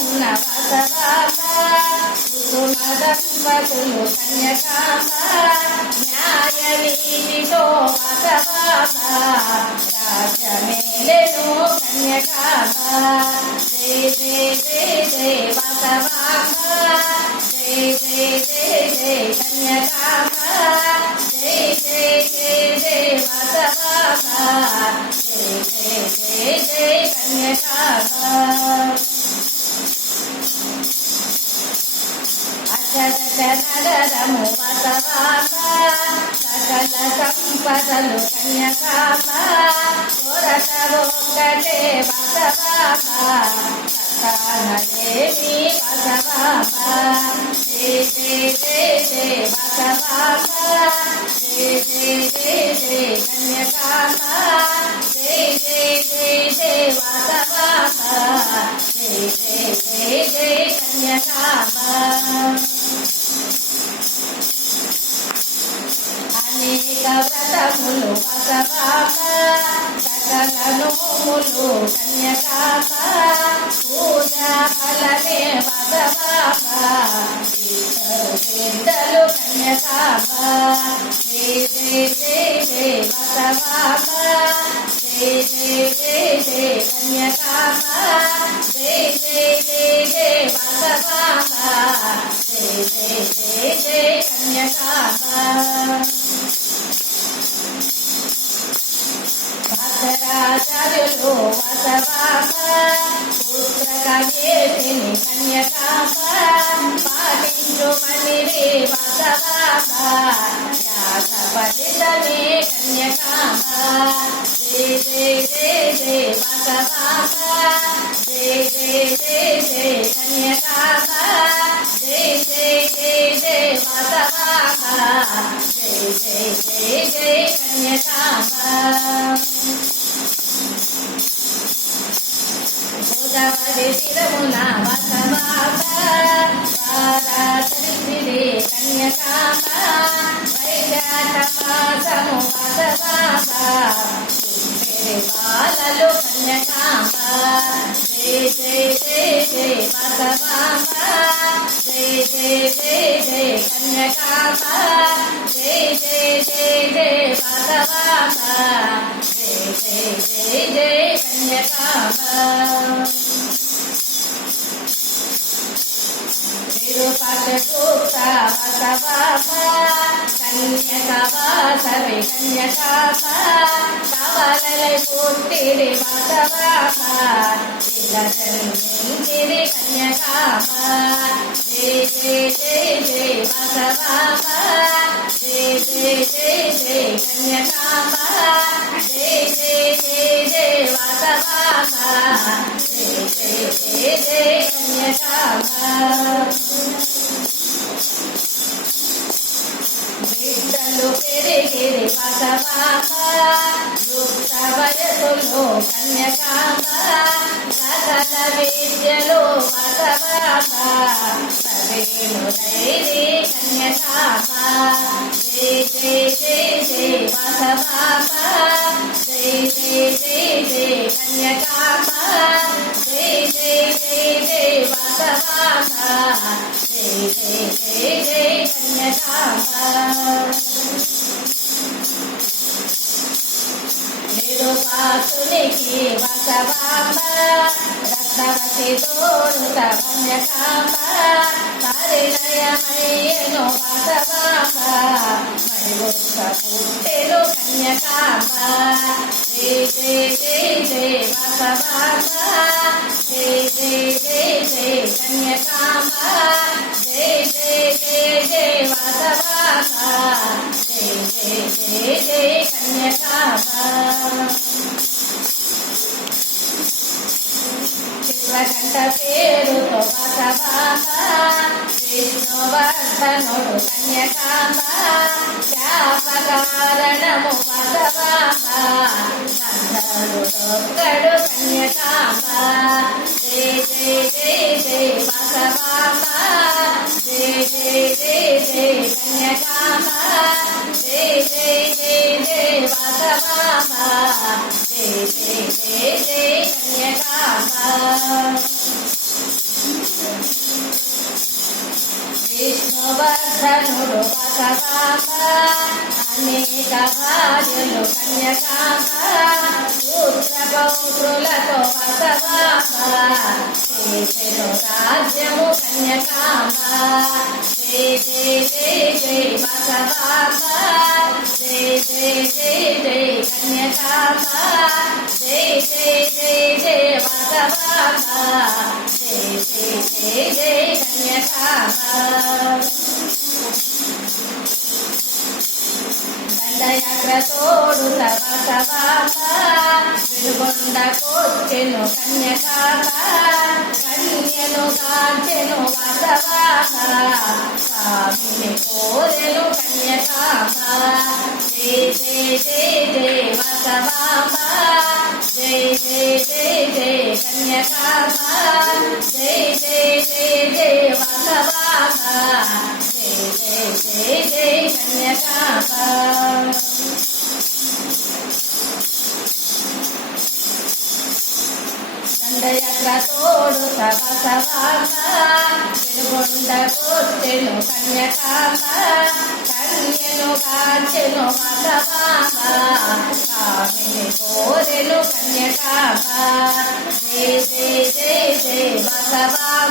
తీరమున వాసవామ కుసుమదంపతులు కన్యకామ న్యాయ నీతితో వాసవామ రాజ్యమేలెను కన్యకామ జయ జయ జయ జయ వాసవామ జయ జయ జయ జయ కన్యకామ జయ జయ జయ జయ వాసవామ జయ జయ జయ జయ కన్యకామ అచదశ నగరము వాసవామ సకల సంపదలు కన్యకామ కొరత ఒక్కటే వాసవామ సకాలదేవి వాసవామ జయ జయ జయ జయ వాసవామ జయ జయ జయ జయ కన్యకామ జయ జయ జయ జయ వాసవామ జయ జయ జయ జయ కన్యకామ అనేక వ్రతములు వాసవామ సకల నోములు కన్యకామ పూజా ఫలమే వాసవామ ఇద్దరు పెద్దలు కన్యకామ జయ జయ జయ జయ వాసవామ జయ జయ జయ జయ కన్యకామ జయ జయ జయ జయ వాసవామ జయ జయ జయ జయ కన్యకామ భద్రాచార్యులు వాసవామ పుత్రకయేసిని కన్యకామ పాటించుమని రే వాసవామ యాగ ఫలితమే కన్యకామ జయ జయ జయ జయ వాసవామ జయ జయ జయ జయ కన్యకామ జయ జయ జయ జయ వాసవామ జయ జయ జయ జయ కన్యకామ గోదావరి తీరమున వాసవామ వారాచరిత్రి కన్యకామ వైశాఖ మాసము వాసవామ బాలలు కన్యకామ జయ జయ జయ జయ వాసవామ జయ జయ జయ జయ కన్యకామ జయ జయ జయ జయ వాసవామ జయ జయ జయ జయ కన్యకామ విరూపాక్షగుప్త వాసవామ కన్యకావాసవి కన్యకామ కవలలై పుట్టిరి వాసవామ ఇలా జన్మించిరి కన్యకామ జయ జయ జయ జయ వాసవామ జయ జయ జయ జయ కన్యకామ జయ జయ జయ జయ వాసవామ జయ జయ జయ జయ కన్యకామ బిడ్డలు పెరిగిరి వాసవామ యుక్త వయసులో కన్యకామ సకల విద్యలో వాసవామ సవేణుడైరి కన్యకామ జయ జయ జయ జయ వాసవామ జయ జయ జయ జయ కన్యకామ జయ జయ జయ జయ వాసవామ జయ జయ జయ జయ కన్యకామ నిరుపాసునికి వాసవామ రత్నవతి తోడుత కన్యకామ పరిణయమయ్యను వాసవామ మరిగొక్క పుట్టెలు కన్యకామ జయ జయ జయ జయ వాసవామ జయ జయ జయ జయ కన్యకామ జయ జయ జయ జయ వాసవామ జయ జయ జయ జయ కన్యకామ చిత్రకంఠ పేరుతో వాసవామ విష్ణువర్ధనుడు కన్యకామ శాపకారణము వాసవామ నందనుడొక్కడు కన్యకామ జయ జయ జయ జయ వాసవామ జయ జయ జయ జయ కన్యకామ జయ జయ జయ జయ వాసవామ జయ జయ జయ జయ కన్యకామ ధనుడు బసవాంబ అనేక భార్యలు కన్యకాంబ పుత్ర పౌత్రులతో బసవాంబ చేసెను రాజ్యము కన్యకాంబ జయ జయ జయ జయ బసవాంబ జయ జయ జయ జయ కన్యకాంబ జయ జయ జయ జయ బసవాంబ జయ జయ జయ జయ కన్యకాంబ దండయాత్ర తోడుత బసవాంబ వెలుగొండకొచ్చెను కన్యకాంబ కన్యను కాంచెను బసవాంబ స్వామిని కోరెను కన్యకాంబ జయ జయ జయ జయ బసవాంబ జయ జయ జయ జయ కన్యకాంబ జయ జయ జయ జయ బసవాంబ జయ జయ జయ జయ కన్యకాంబ దండయాత్ర తోడుత బసవాంబ వెలుగొండకొచ్చెను కన్యకాంబ కన్యను కాంచెను బసవాంబ స్వామిని కోరెను కన్యకాంబ జయ జయ జయ జయ బసవాంబ